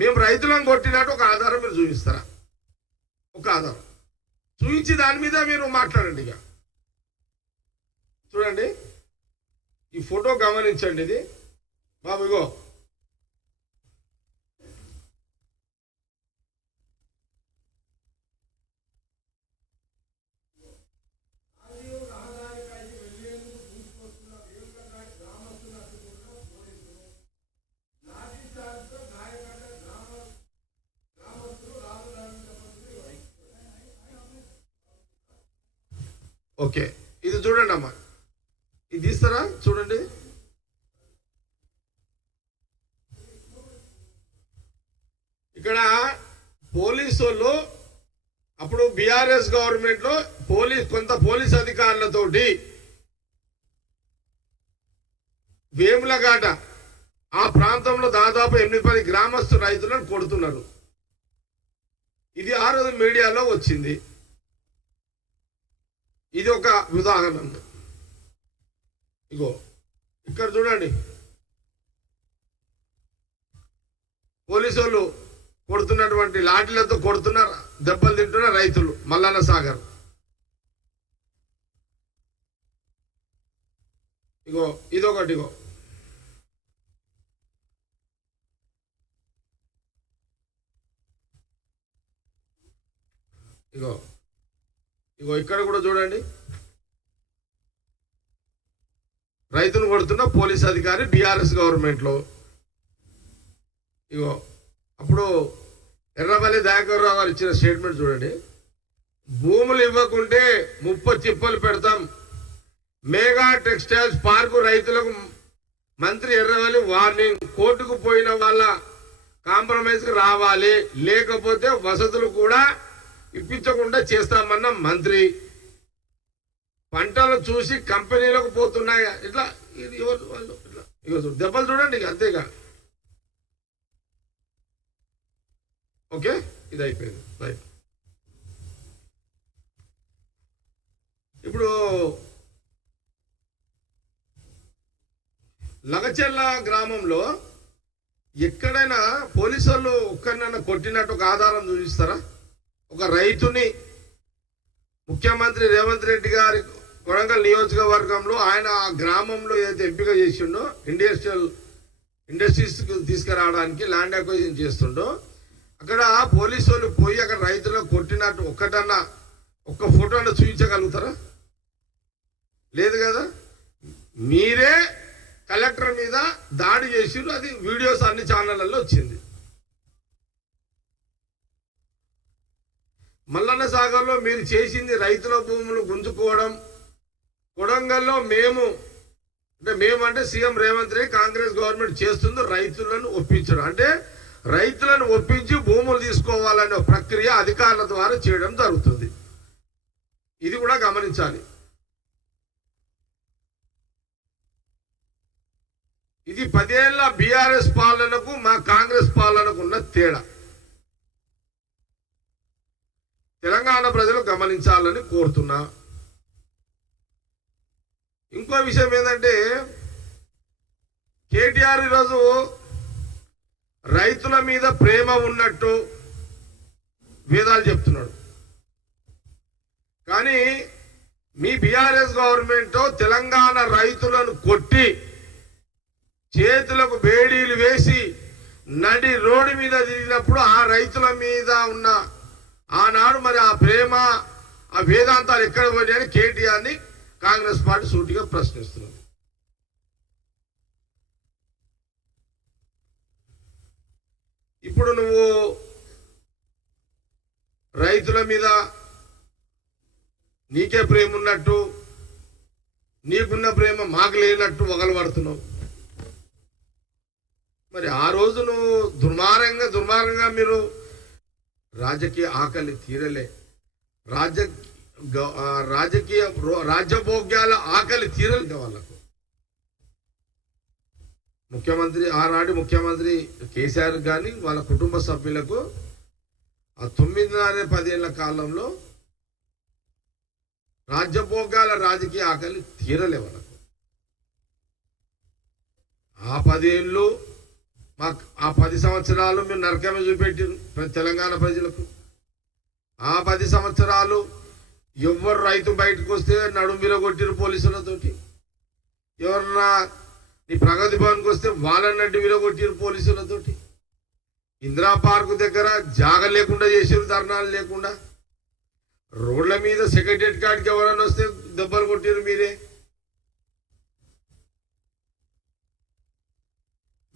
మేము రైతులను కొట్టినట్టు ఒక ఆధారం మీరు చూపిస్తారా? ఒక ఆధారం చూపించి దాని మీద మీరు మాట్లాడండి. ఇక చూడండి, ఈ ఫోటో గమనించండి. ఇది బాబు ఇగో, ఓకే, ఇది చూడండి అమ్మా, ఇది తీస్తారా? చూడండి, ఇక్కడ పోలీసు వాళ్ళు అప్పుడు బీఆర్ఎస్ గవర్నమెంట్ లో కొంత పోలీస్ అధికారులతోటి వేములఘాట ఆ ప్రాంతంలో దాదాపు 8-10 గ్రామస్తు రైతులను కొడుతున్నారు. ఇది ఆ రోజు మీడియాలో వచ్చింది. ఇది ఒక ఉదాహరణ. ఇగో ఇక్కడ చూడండి, పోలీసు వాళ్ళు కొడుతున్నటువంటి లాఠీలతో కొడుతున్న దెబ్బలు తింటున్న రైతులు మల్లన్న సాగర్. ఇగో ఇదొకటి, ఇగో ఇగో ఇగో ఇక్కడ కూడా చూడండి, రైతును కొడుతున్న పోలీస్ అధికారి బీఆర్ఎస్ గవర్నమెంట్ లో. ఇగో అప్పుడు ఎర్రబల్లి దయాకర్ రావు గారు ఇచ్చిన స్టేట్మెంట్ చూడండి. భూములు ఇవ్వకుంటే 30 చిప్పలు పెడతాం. మెగా టెక్స్టైల్స్ పార్కు రైతులకు మంత్రి ఎర్రబల్లి వార్నింగ్. కోర్టుకు పోయిన వాళ్ళ కాంప్రమైజ్ కు రావాలి, లేకపోతే వసతులు కూడా ఇప్పించకుండా చేస్తామన్న మంత్రి. పంటలు చూసి కంపెనీలకు పోతున్నాయి. ఇట్లా ఇది ఎవరు వాళ్ళు? ఇట్లా ఇక దెబ్బలు చూడండి, ఇక అంతేగా. ఓకే, ఇది అయిపోయింది. రైట్. ఇప్పుడు లగచెల్ల గ్రామంలో ఎక్కడైనా పోలీసు వాళ్ళు ఒక్కరినైనా కొట్టినట్టు ఒక ఆధారం చూపిస్తారా? ఒక రైతుని ముఖ్యమంత్రి రేవంత్ రెడ్డి గారి కొడంగల్ నియోజకవర్గంలో ఆయన ఆ గ్రామంలో ఏదైతే ఎంపిక చేసిండో ఇండస్ట్రీస్ తీసుకురావడానికి ల్యాండ్ అక్విజిషన్ చేస్తుండో, అక్కడ పోలీసు వాళ్ళు పోయి అక్కడ రైతులకు కొట్టినట్టు ఒక్కటన్నా ఒక్క ఫోటోలో చూపించగలుగుతారా? లేదు కదా. మీరే కలెక్టర్ మీద దాడి చేసిండ్రు, అది వీడియోస్ అన్ని ఛానళ్లలో వచ్చింది. మల్లన్న సాగర్లో మీరు చేసింది రైతుల భూములు గుంజుకోవడం. కొడంగల్లో మేమంటే సీఎం రేవంత్ రెడ్డి కాంగ్రెస్ గవర్నమెంట్ చేస్తుంది రైతులను ఒప్పించడం. అంటే రైతులను ఒప్పించి భూములు తీసుకోవాలనే ప్రక్రియ అధికారుల ద్వారా చేయడం జరుగుతుంది. ఇది కూడా గమనించాలి. ఇది 10 ఏళ్ల బీఆర్ఎస్ పాలనకు మా కాంగ్రెస్ పాలనకు ఉన్న తేడా తెలంగాణ ప్రజలు గమనించాలని కోరుతున్నా. ఇంకో విషయం ఏంటంటే, కేటీఆర్ ఈరోజు రైతుల మీద ప్రేమ ఉన్నట్టు వేదాలు చెప్తున్నాడు. కానీ మీ బీఆర్ఎస్ గవర్నమెంట్ తెలంగాణ రైతులను కొట్టి చేతులకు బేడీలు వేసి నడి రోడ్డు మీద తిరిగినప్పుడు ఆ రైతుల మీద ఉన్న ఆనాడు మరి ఆ ప్రేమ, ఆ వేదాంతాలు ఎక్కడ పోయాయని కేటీఆర్ని కాంగ్రెస్ పార్టీ సూటిగా ప్రశ్నిస్తున్నది. ఇప్పుడు నువ్వు రైతుల మీద నీకే ప్రేమ ఉన్నట్టు, నీకున్న ప్రేమ మాకు లేనట్టు వగలబడుతున్నావు. మరి ఆ రోజు నువ్వు దుర్మార్గంగా మీరు రాజకీయ ఆకలి తీరలే, రాజ్యభోగ్యాల ఆకలి తీరలే వాళ్ళకు. ఆనాటి ముఖ్యమంత్రి కేసీఆర్ కానీ వాళ్ళ కుటుంబ సభ్యులకు ఆ 9-10 ఏళ్ల కాలంలో రాజ్యభోగాల రాజకీయ ఆకలి తీరలే వాళ్ళకు. ఆ 10 ఏళ్ళు మాకు ఆ 10 సంవత్సరాలు మీరు నరకమే చూపెట్టారు తెలంగాణ ప్రజలకు. ఆ 10 సంవత్సరాలు ఎవరు రైతు బయటకు వస్తే నడుమిలో కొట్టిరు పోలీసులతోటి, ఎవరన్నా నీ ప్రగతి భవన్కి వస్తే వాళ్ళన్నట్టు విలగొట్టిరు పోలీసులతోటి. ఇందిరా పార్కు దగ్గర జాగ లేకుండా చేసారు, ధర్నాలు లేకుండా. రోడ్ల మీద సెక్రటరియట్ కాడికి ఎవరన్నా వస్తే దెబ్బలు కొట్టిరు మీరే.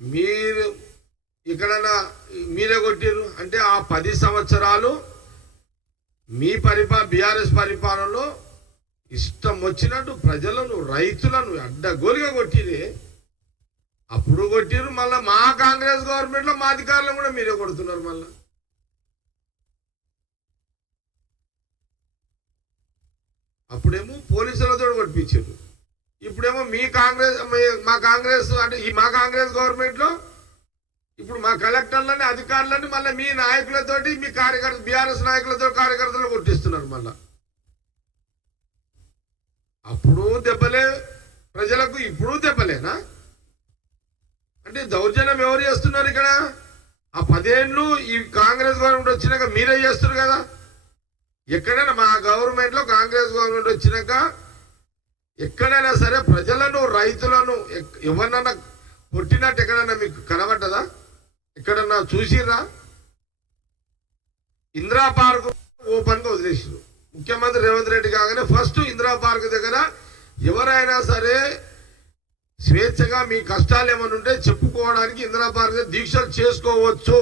మీరు ఎక్కడన్నా మీరే కొట్టిరు అంటే ఆ 10 సంవత్సరాలు మీ బీఆర్ఎస్ పరిపాలనలో ఇష్టం వచ్చినట్టు ప్రజలను రైతులను అడ్డగోలుగా కొట్టిరే. అప్పుడు కొట్టిరు, మళ్ళీ మా కాంగ్రెస్ గవర్నమెంట్లో మా అధికారులను కూడా మీరే కొడుతున్నారు. మళ్ళా అప్పుడేమో పోలీసులతో కొట్టించారు, ఇప్పుడేమో మా కాంగ్రెస్ అంటే మా కాంగ్రెస్ గవర్నమెంట్లో ఇప్పుడు మా కలెక్టర్లని అధికారులని మళ్ళీ మీ నాయకులతోటి మీ కార్యకర్త బీఆర్ఎస్ నాయకులతో కార్యకర్తలు కొట్టిస్తున్నారు. మళ్ళా అప్పుడు దెబ్బలే ప్రజలకు, ఇప్పుడు దెబ్బలేనా అంటే దౌర్జన్యం ఎవరు చేస్తున్నారు ఇక్కడ? ఆ 10 ఏళ్ళు ఈ కాంగ్రెస్ గవర్నమెంట్ వచ్చినాక మీరే చేస్తున్నారు కదా. ఎక్కడైనా మా గవర్నమెంట్లో కాంగ్రెస్ గవర్నమెంట్ వచ్చినాక ఎక్కడైనా సరే ప్రజలను రైతులను ఎవరినన్నా కొట్టినట్టు ఎక్కడన్నా మీకు కనబడ్డదా? ఎక్కడన్నా చూసిర్రా? ఇందిరా పార్క్ ఓపెన్గా వదిలేసారు. ముఖ్యమంత్రి రేవంత్ రెడ్డి కాగానే ఫస్ట్ ఇందిరా పార్క్ దగ్గర ఎవరైనా సరే స్వేచ్ఛగా మీ కష్టాలు ఏమైనా ఉంటే చెప్పుకోవడానికి ఇందిరా పార్క్ దీక్షలు చేసుకోవచ్చు